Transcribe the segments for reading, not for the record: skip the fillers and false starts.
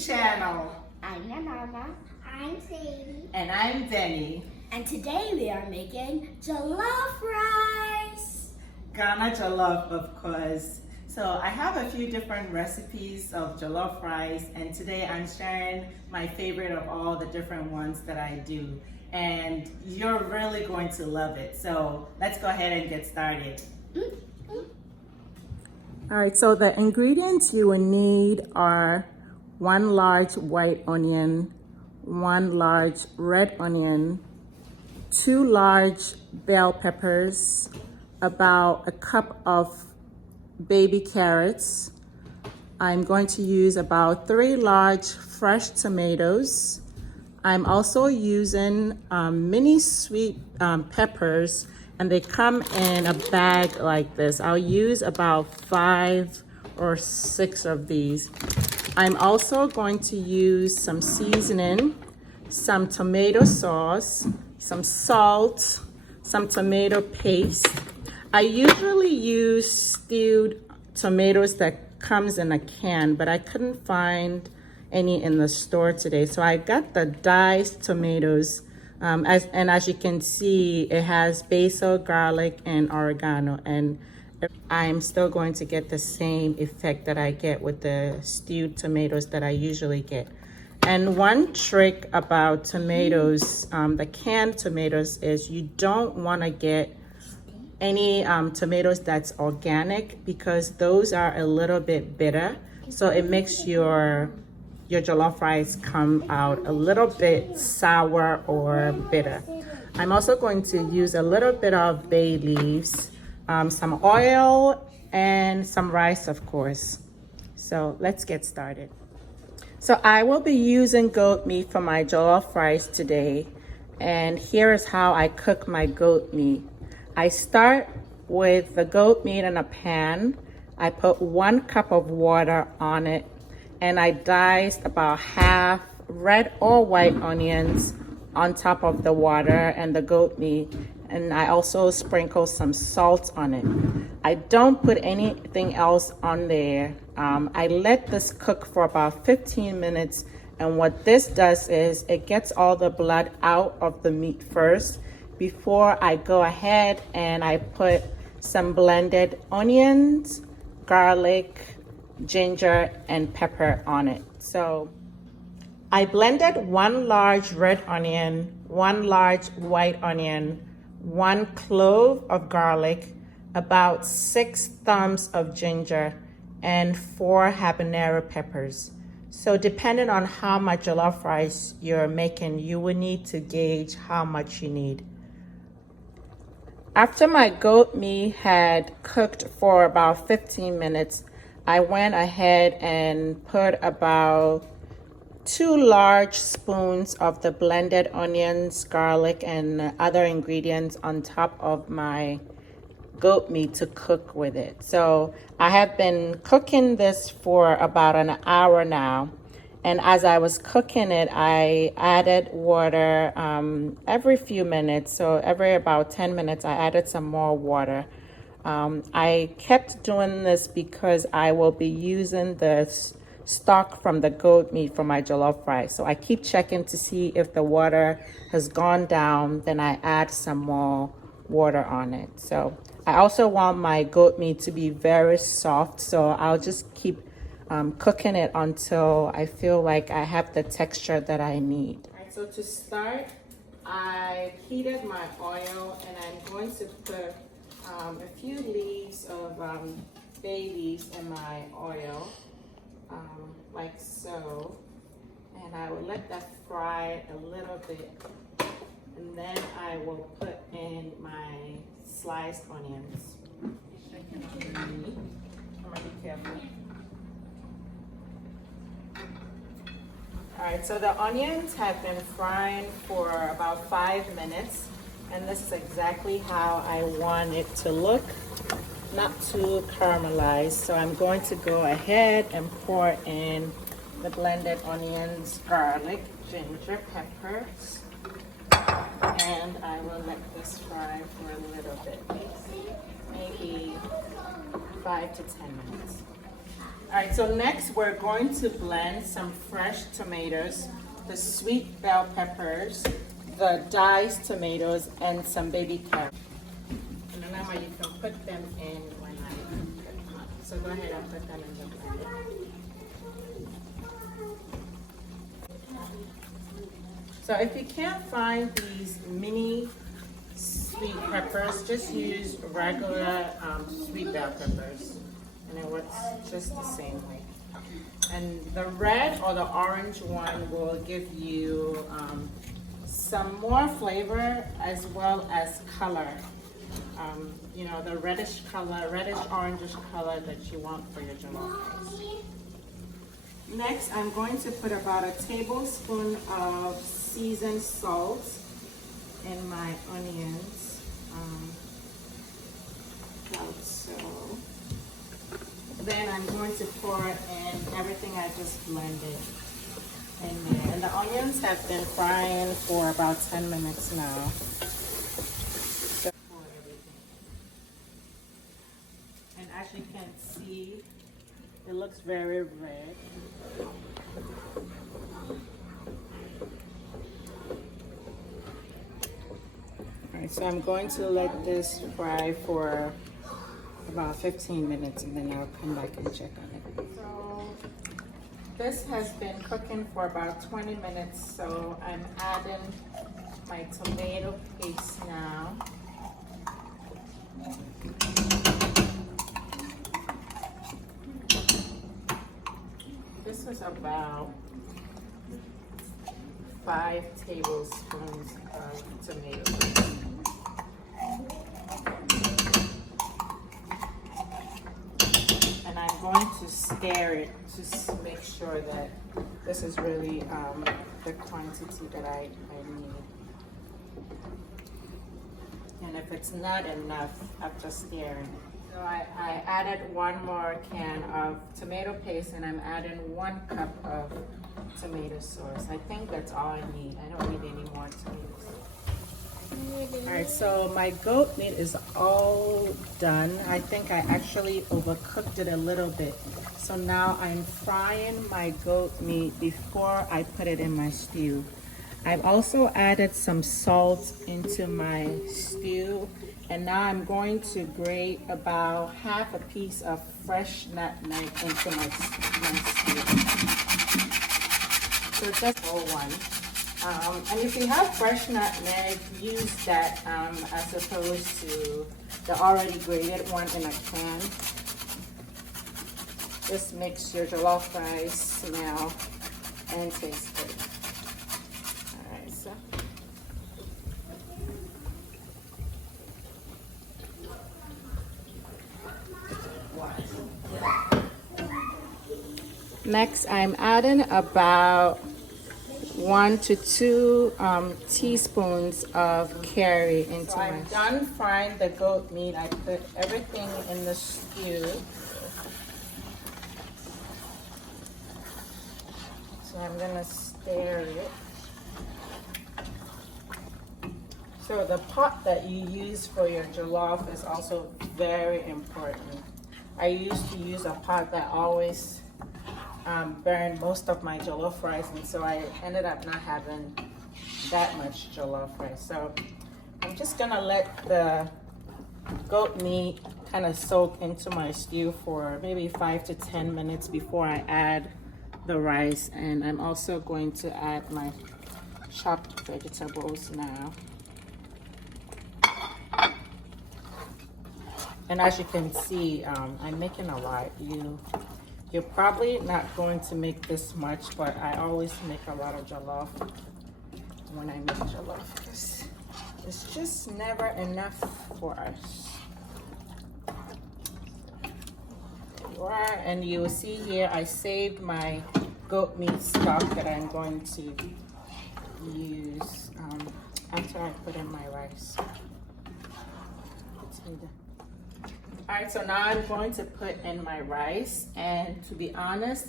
channel. I'm Mama. I'm Sadie. And I'm Denny. And today we are making jollof rice. Ghana Jollof, of course. So I have a few different recipes of jollof rice, and today I'm sharing my favorite of all the different ones that I do. And you're really going to love it. So let's go ahead and get started. All right, so the ingredients you will need are 1 large white onion, 1 large red onion, 2 large bell peppers, about a cup of baby carrots. I'm going to use about 3 large fresh tomatoes. I'm also using mini sweet peppers, and they come in a bag like this. I'll use about 5 or 6 of these. I'm also going to use some seasoning, some tomato sauce, some salt, some tomato paste. I usually use stewed tomatoes that comes in a can, but I couldn't find any in the store today. So I got the diced tomatoes. As you can see, it has basil, garlic, and oregano. And I'm still going to get the same effect that I get with the stewed tomatoes that I usually get. And one trick about tomatoes, the canned tomatoes, is you don't want to get any tomatoes that's organic, because those are a little bit bitter. So it makes your jollof rice come out a little bit sour or bitter. I'm also going to use a little bit of bay leaves, some oil, and some rice, of course. So let's get started. So I will be using goat meat for my jollof rice today. And here is how I cook my goat meat. I start with the goat meat in a pan. I put 1 cup of water on it, and I diced about half red or white onions on top of the water and the goat meat. And I also sprinkle some salt on it. I don't put anything else on there. I let this cook for about 15 minutes. And what this does is it gets all the blood out of the meat first before I go ahead and I put some blended onions, garlic, ginger, and pepper on it. So I blended 1 large red onion, 1 large white onion, 1 clove of garlic, about 6 thumbs of ginger, and 4 habanero peppers. So depending on how much jollof rice you're making, you will need to gauge how much you need. After my goat meat had cooked for about 15 minutes, I went ahead and put about 2 large spoons of the blended onions, garlic, and other ingredients on top of my goat meat to cook with it. So I have been cooking this for about an hour now. And as I was cooking it, I added water every few minutes. So every about 10 minutes, I added some more water. I kept doing this because I will be using the stock from the goat meat for my jollof rice. So I keep checking to see if the water has gone down, then I add some more water on it. So I also want my goat meat to be very soft, so I'll just keep cooking it until I feel like I have the texture that I need. All right, so to start, I heated my oil, and I'm going to put a few leaves of bay leaves in my oil, like so, and I will let that fry a little bit, and then I will put in my sliced onions. I'm gonna be careful. All right, so the onions have been frying for about 5 minutes, and this is exactly how I want it to look, not too caramelized. So I'm going to go ahead and pour in the blended onions, garlic, ginger, peppers, and I will let this fry for a little bit, maybe 5 to 10 minutes. All right, so next we're going to blend some fresh tomatoes, the sweet bell peppers, the diced tomatoes, and some baby carrots. And remember, you can put them in when I put them up. So go ahead and put them in the blender. So if you can't find these mini sweet peppers, just use regular sweet bell peppers, and it works just the same way. And the red or the orange one will give you some more flavor as well as color. You know, the reddish color, reddish orangish color that you want for your jollof rice. Next, I'm going to put about a tablespoon of seasoned salt in my onions, about so. Then I'm going to pour in everything I just blended in there. And the onions have been frying for about 10 minutes now. So pour everything. And as you can see, it looks very red. Alright, so I'm going to let this fry for about 15 minutes and then I'll come back and check on it. So this has been cooking for about 20 minutes, so I'm adding my tomato paste now. This is about 5 tablespoons of tomato paste. And I'm going to stir it to make sure that this is really the quantity that I need. And if it's not enough, after stirring, so I added 1 more can of tomato paste and I'm adding 1 cup of tomato sauce. I think that's all I need. I don't need any more tomato sauce. All right, so my goat meat is all done. I think I actually overcooked it a little bit. So now I'm frying my goat meat before I put it in my stew. I've also added some salt into my stew, and now I'm going to grate about half a piece of fresh nutmeg into my stew. So just whole one. And if you have fresh nutmeg, use that as opposed to the already grated one in a can. This makes your jollof rice smell and taste good. Alright, so. Next, I'm adding about 1 to 2 teaspoons of curry into my. I'm done frying the goat meat. I put everything in the stew. So I'm gonna stir it. So the pot that you use for your jollof is also very important. I used to use a pot that always burned most of my jollof rice, and so I ended up not having that much jollof rice. So I'm just gonna let the goat meat kind of soak into my stew for maybe 5 to 10 minutes before I add the rice. And I'm also going to add my chopped vegetables now. And as you can see, I'm making a lot. You're probably not going to make this much, but I always make a lot of jollof when I make jollof because it's just never enough for us. There you are, and you will see here I saved my goat meat stock that I'm going to use after I put in my rice. Alright, so now I'm going to put in my rice, and to be honest,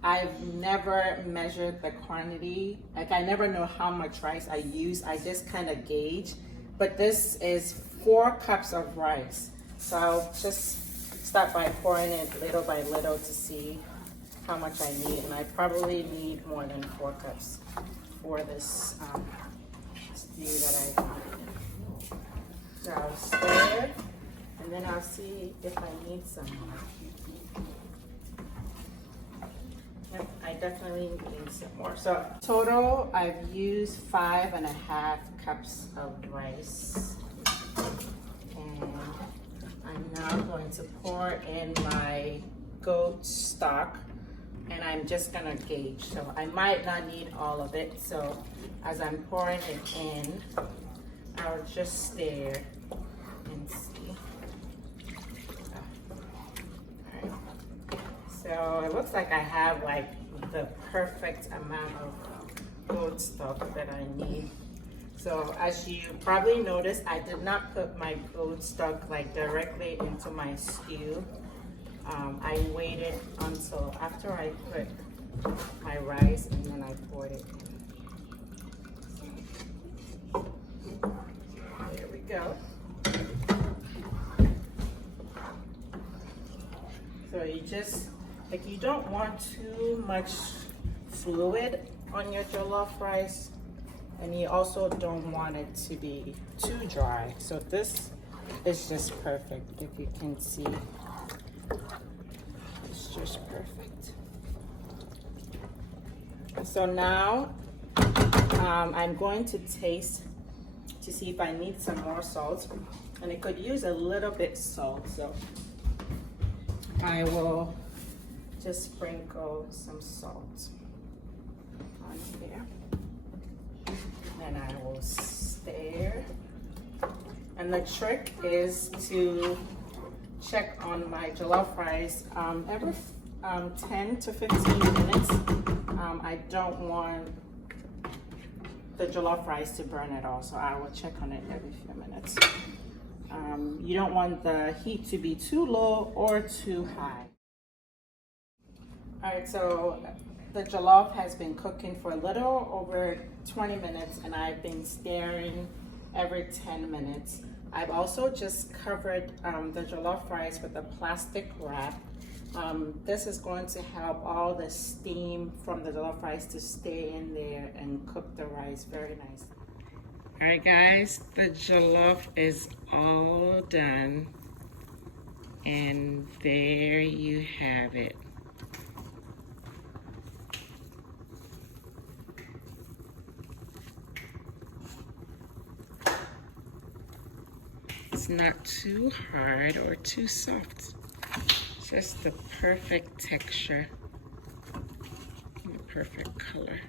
I've never measured the quantity. Like, I never know how much rice I use. I just kind of gauge. But this is 4 cups of rice. So I'll just start by pouring it little by little to see how much I need, and I probably need more than 4 cups for this stew that I need. So I'll stir, and then I'll see if I need some more. Yep, I definitely need some more. So total, I've used 5.5 cups of rice. And I'm now going to pour in my goat stock, and I'm just gonna gauge. So I might not need all of it. So as I'm pouring it in, I'll just stir and see. So it looks like I have like the perfect amount of goat stock that I need. So as you probably noticed, I did not put my goat stock like directly into my stew. I waited until after I put my rice, and then I poured it in. There we go. So you just, like, you don't want too much fluid on your jollof rice, and you also don't want it to be too dry. So this is just perfect. If you can see, it's just perfect. So now I'm going to taste to see if I need some more salt, and it could use a little bit salt. So I will just sprinkle some salt on here. And I will stir. And the trick is to check on my jollof rice every 10 to 15 minutes. I don't want the jollof rice to burn at all, so I will check on it every few minutes. You don't want the heat to be too low or too high. All right, so the jollof has been cooking for a little over 20 minutes, and I've been stirring every 10 minutes. I've also just covered the jollof rice with a plastic wrap. This is going to help all the steam from the jollof rice to stay in there and cook the rice very nicely. All right, guys, the jollof is all done, and there you have it. It's not too hard or too soft. Just the perfect texture and the perfect color.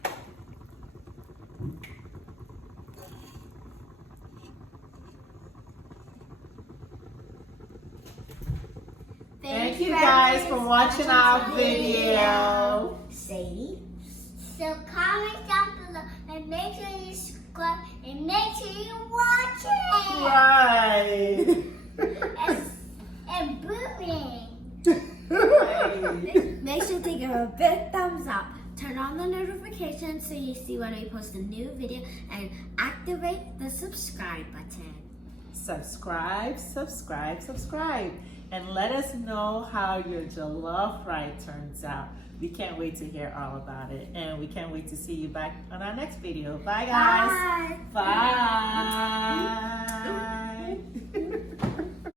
Thank you guys for watching our video. Sadie. So comment down below and make sure you subscribe and make sure you watch it. Right. and booming. Make sure to give a big thumbs up. Turn on the notifications so you see when I post a new video, and activate the subscribe button. Subscribe, subscribe, subscribe. And let us know how your jollof rice turns out. We can't wait to hear all about it. And we can't wait to see you back on our next video. Bye, guys. Bye. Bye.